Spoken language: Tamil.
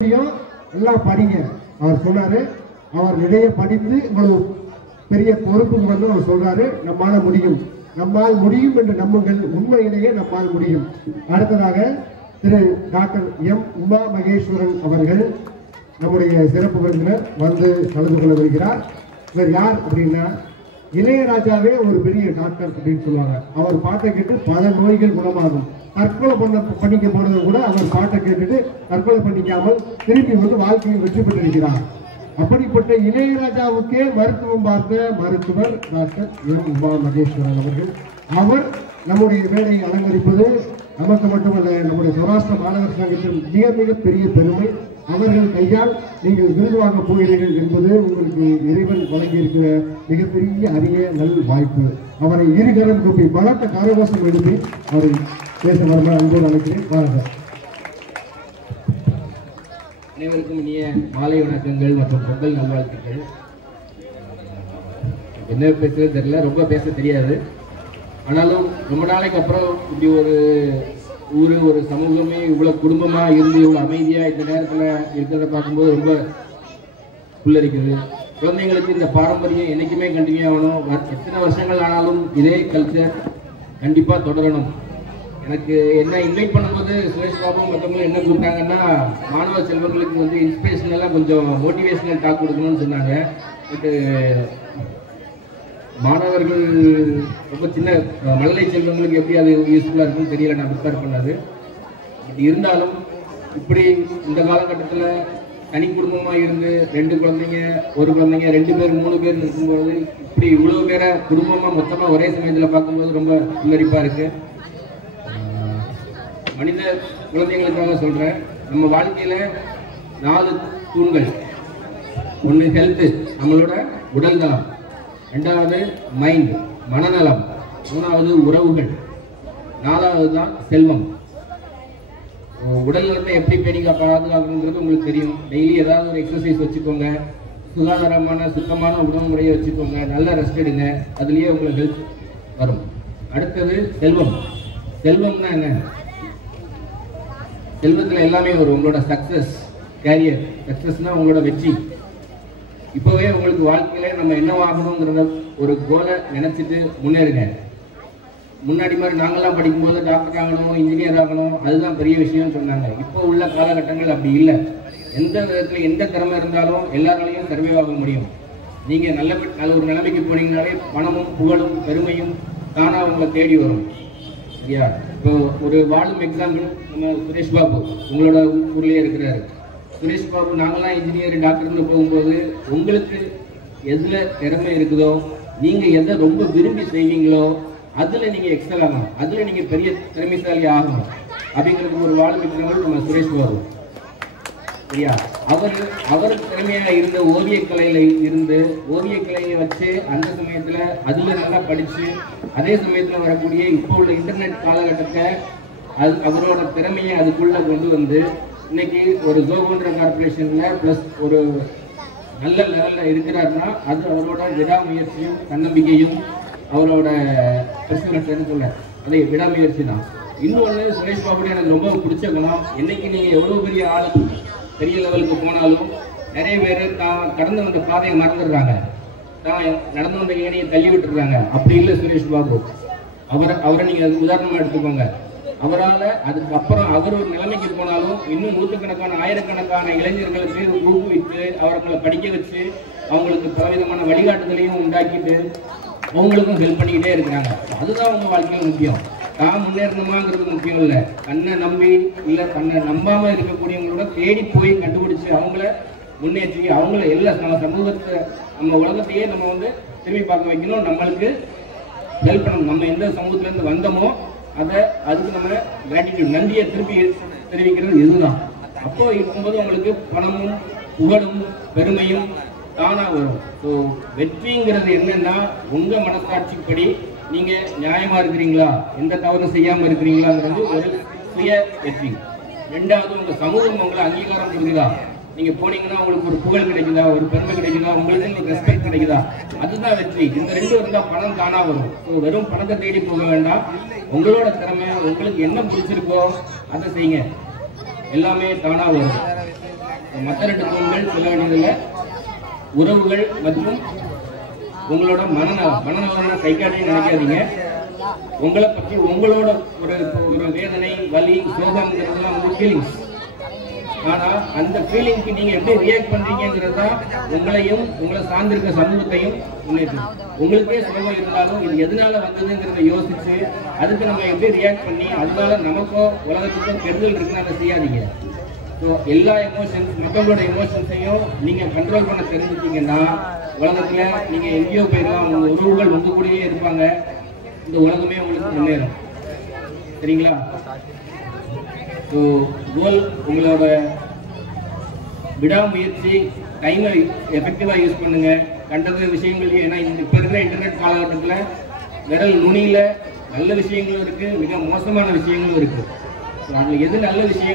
எல்லாம் படிங்க அவர் சொன்னாரு. அவர் நிறைய படித்து இவ்வளவு பெரிய பொறுப்புக்கு வந்து அவர் சொல்றாரு. நம்மால் முடியும் என்று நம்புங்கள். உண்மையிலேயே நம்மால் முடியும். அடுத்ததாக திரு டாக்டர் எம் உமா மகேஸ்வரன் அவர்கள் நம்முடைய சிறப்பு விருந்தினர் வந்து கலந்து கொள்ள வருகிறார். இவர் யார் அப்படின்னா, இளையராஜாவே ஒரு பெரிய டாக்டர் அப்படின்னு சொல்லுவாங்க. அவர் பாட்டை கேட்டு பல நோய்கள் குணமாகும். தற்கொலை பண்ணிக்க போனது கூட அவர் பாட்டை கேட்டுட்டு தற்கொலை பண்ணிக்காமல் திரும்பி வந்து வாழ்க்கையை வெற்றி பெற்றிருக்கிறார். அப்படிப்பட்ட இளையராஜாவுக்கே மருத்துவம் பார்த்த மருத்துவர் டாக்டர் எம் உமா மகேஸ்வரன் அவர்கள். அவர் நம்முடைய மேடையை அலங்கரிப்பது நமக்கு மட்டுமல்ல, நம்முடைய சௌராஷ்டிர மாணவர் சங்கத்தின் மிக மிக பெரிய பெருமை. அவர்கள் கையால் நீங்கள் விருது வாங்க போகிறீர்கள் என்பது உங்களுக்கு இறைவன் வழங்கியிருக்கிற மிகப்பெரிய அரிய நல் வாய்ப்பு. அவரை இருகரம் கூப்பி பலத்த கரகோஷம் எழுப்பி அவரை பேச வருமா அன்போடு அழைக்கிறேன். வாருங்கள். அனைவருக்கும் இனிய மாலை வணக்கங்கள் மற்றும் பொங்கல் நல்வாழ்த்துக்கள். என்ன பேசுறது தெரியல, ரொம்ப பேச தெரியாது. ஆனாலும் ரொம்ப நாளைக்கு அப்புறம் இப்படி ஒரு ஊர், ஒரு சமூகமே இவ்வளவு குடும்பமா இருந்து இவ்வளவு அமைதியா இந்த நேரத்துல இருக்கிறத பார்க்கும்போது ரொம்ப புல்லரிக்குது. குழந்தைங்களுக்கு இந்த பாரம்பரியம் என்னைக்குமே கண்டினியூ ஆகணும். எத்தனை வருஷங்கள் ஆனாலும் இதே கல்ச்சர் கண்டிப்பா தொடரணும். எனக்கு என்ன இன்வைட் பண்ணும்போது சுரேஷ் பாபு மற்றவங்களும் என்ன கூப்பிட்டாங்கன்னா, மாணவ செல்வங்களுக்கு வந்து இன்ஸ்பிரேஷனலாக கொஞ்சம் மோட்டிவேஷனல் டாக் கொடுக்கணும்னு சொன்னாங்க. பட்டு மாணவர்கள் ரொம்ப சின்ன மழலை செல்வங்களுக்கு எப்படி அது யூஸ்ஃபுல்லாக இருக்குன்னு தெரியல, நான் ப்ரிப்பேர் பண்ணது. பட் இருந்தாலும் இப்படி இந்த காலகட்டத்தில் தனி குடும்பமாக இருந்து 2 குழந்தைங்க, 1 குழந்தைங்க, 2 பேர் 3 பேர் இருக்கும்போது இப்படி இவ்வளோ பேரை குடும்பமாக மொத்தமாக ஒரே சமயத்தில் பார்க்கும்போது ரொம்ப புல்லரிப்பாக இருக்குது. மனித குழந்தைங்களுக்காக சொல்கிறேன். நம்ம வாழ்க்கையில் 4 தூண்கள். 1 ஹெல்த்து, நம்மளோட உடல் நலம். 2வது மைண்ட், மனநலம். 3வது உறவுகள். 4வது தான் செல்வம். உடல் நலத்தை எப்படி பாதுகாக்கணுங்கிறது உங்களுக்கு தெரியும். டெய்லி ஏதாவது ஒரு எக்ஸசைஸ் வச்சுக்கோங்க, சுகாதாரமான சுத்தமான உணவு முறையை வச்சுக்கோங்க, நல்ல ரெஸ்ட் எடுங்க, அதுலேயே உங்களுக்கு ஹெல்த் வரும். அடுத்தது செல்வம். செல்வம்னா என்ன? செல்வத்தில் எல்லாமே வரும். உங்களோட சக்சஸ், கேரியர் சக்சஸ்னா உங்களோட வெற்றி. இப்போவே உங்களுக்கு வாழ்க்கையில நம்ம என்னவாகணுங்கிறத ஒரு கோலை நினைச்சிட்டு முன்னேறுங்க. முன்னாடி மாதிரி நாங்கள்லாம் படிக்கும்போது டாக்டர் ஆகணும், இன்ஜினியர் ஆகணும், அதுதான் பெரிய விஷயம்னு சொன்னாங்க. இப்போ உள்ள காலகட்டங்கள் அப்படி இல்லை. எந்த விதத்தில் எந்த திறமை இருந்தாலும் எல்லாராலையும் சர்வே ஆக முடியும். நீங்கள் நல்ல ஒரு நிலைமைக்கு போனீங்கனாலே பணமும் புகழும் பெருமையும் தானாக உங்களை தேடி வரும். சரியா? இப்போ ஒரு வாழும் எக்ஸாம்பிள் நம்ம சுரேஷ் பாபு உங்களோட ஊர்லேயே இருக்கிறாரு. சுரேஷ் பாபு, நாங்களாம் இன்ஜினியர் டாக்டர்னு போகும்போது உங்களுக்கு எதில் திறமை இருக்குதோ, நீங்கள் எதை ரொம்ப விரும்பி செய்வீங்களோ அதில் நீங்கள் எக்ஸல் ஆகணும், அதில் நீங்கள் பெரிய திறமைசாலி ஆகணும் அப்படிங்கிறது ஒரு வாழும் எக்ஸாம்பிள் நம்ம சுரேஷ் பாபு. சரியா? அவர் திறமையாக இருந்த ஓவியக்கலையில் இருந்து ஓவியக்கலையை வச்சு அந்த சமயத்தில் அதில் நல்லா படித்து அதே சமயத்தில் வரக்கூடிய இப்போ உள்ள இன்டர்நெட் காலகட்டத்தை அவரோட திறமையை அதுக்குள்ளே கொண்டு வந்து இன்னைக்கு ஒரு ஜோகோன்ற கார்பரேஷனில் ப்ளஸ் ஒரு நல்ல லெவலில் இருக்கிறாருன்னா அது அவரோட விடாமுயற்சியும் தன்னம்பிக்கையும் அவரோட பிரச்சனை சொல்ல அதே விடாமுயற்சி தான். இன்னொன்று, சுரேஷ் பாபுடைய எனக்கு ரொம்ப பிடிச்ச குணம், என்னைக்கு நீங்கள் எவ்வளோ பெரிய ஆள் பெரிய லெவலுக்கு போனாலும் நிறைய பேர் தான் கடந்து வந்த பாதையை மறந்துடுறாங்க, தான் நடந்து வந்த ஏனையை தள்ளி விட்டுடுறாங்க. அப்படி இல்லை சுரேஷ் பாபு. அவரை நீங்கள் உதாரணமாக எடுத்துக்கோங்க. அவரால் அதுக்கப்புறம் அவர் ஒரு நிலைமைக்கு போனாலும் இன்னும் நூற்றுக்கணக்கான ஆயிரக்கணக்கான இளைஞர்களுக்கு ஊக்குவித்து அவர்களை படிக்க வச்சு அவங்களுக்கு பலவிதமான வழிகாட்டுதலையும் உண்டாக்கிட்டு அவங்களுக்கும் ஹெல்ப் பண்ணிக்கிட்டே இருக்கிறாங்க. அதுதான் அவங்க வாழ்க்கையில் முக்கியம். தான் முன்னேறணுமாங்கிறது முக்கியம் இல்லை. தன்னை நம்பி இல்லை தன்னை நம்பாமல் இருக்கக்கூடியவங்களோட தேடி போய் கண்டுபிடிச்சு அவங்கள முன்னேற்றி அவங்கள எல்லா நம்ம சமூகத்தை நம்ம உலகத்தையே நம்ம வந்து திரும்பி பார்க்க வைக்கணும். நம்மளுக்கு ஹெல்ப் பண்ணணும். நம்ம எந்த சமூகத்திலேருந்து வந்தோமோ அதுக்கு நம்ம கிராட்டிடியூட், நன்றியை திருப்பி தெரிவிக்கிறது இதுதான். அப்போ இருக்கும்போது உங்களுக்கு பணமும் புகழும் பெருமையும் தானாக வரும். ஸோ வெற்றிங்கிறது என்னன்னா, உங்கள் மனசாட்சிப்படி நீங்கள் நியாயமாக இருக்கிறீங்களா, எந்த தவறும் செய்யாமல் இருக்கிறீங்களாங்கிறது ஒரு சுய வெற்றி. 2வது, உங்கள் சமூகம் உங்களை அங்கீகாரம் கொடுக்குதா, நீங்கள் போனீங்கன்னா உங்களுக்கு ஒரு புகழ் கிடைக்குதா, ஒரு பெருமை கிடைக்குதா, உங்களுக்கு ஒரு ரெஸ்பெக்ட் கிடைக்குதா, அதுதான் வெற்றி. இந்த 2 இருந்தால் பணம் தானாக வரும். ஸோ வெறும் பணத்தை தேடி போக வேண்டாம். உங்களோட திறமை, உங்களுக்கு என்ன பிடிச்சிருக்கோ அதை செய்யுங்க, எல்லாமே தானாக வரும். மற்ற 2 தூண்கள் சொல்ல வேண்டியதில்லை. உறவுகள் மற்றும் உங்களோட மனநலம் சைக்காட்ரி நினைக்காதீங்க. உங்களை பற்றி உங்களோட ஒரு வேதனை, வலி, சோகம்ங்கிறதுலாம் வந்து ஃபீலிங்ஸ். ஆனா அந்த ஃபீலிங்க்கு நீங்க எப்படி ரியாக்ட் பண்றீங்கிறது தான் உங்களையும் உங்களை சார்ந்திருக்க சமூகத்தையும் முன்னேற்றும். உங்களுக்கே சோகம் இருந்தாலும் இது எதனால வந்ததுங்கிறத யோசிச்சு அதுக்கு நம்ம எப்படி ரியாக்ட் பண்ணி அதனால நமக்கோ உலகத்துக்கோ கெடுதல் இருக்குன்னு அதை செய்யாதீங்க. ஸோ எல்லா எமோஷன்ஸ், மற்றவங்களோட எமோஷன்ஸையும் நீங்க கண்ட்ரோல் பண்ண தெரிஞ்சுட்டீங்கன்னா உலகத்துல நீங்க எங்கேயோ போயிடலாம். உங்க உறவுகள் உங்க கூடயே இருப்பாங்க. இந்த உலகமே உங்களுக்கு முன்னேறும். சரிங்களா? ஸோ கோல் உங்களோட விடாமுயற்சி, டைமை எஃபெக்டிவாக யூஸ் பண்ணுங்க. கண்டது விஷயங்கள், ஏன்னா இப்போ இருக்கிற இன்டர்நெட் காலகட்டத்தில் விரல் நுனியில் நல்ல விஷயங்களும் இருக்குது, மிக மோசமான விஷயங்களும் இருக்குது. ஸோ அதில் எது நல்ல விஷயம்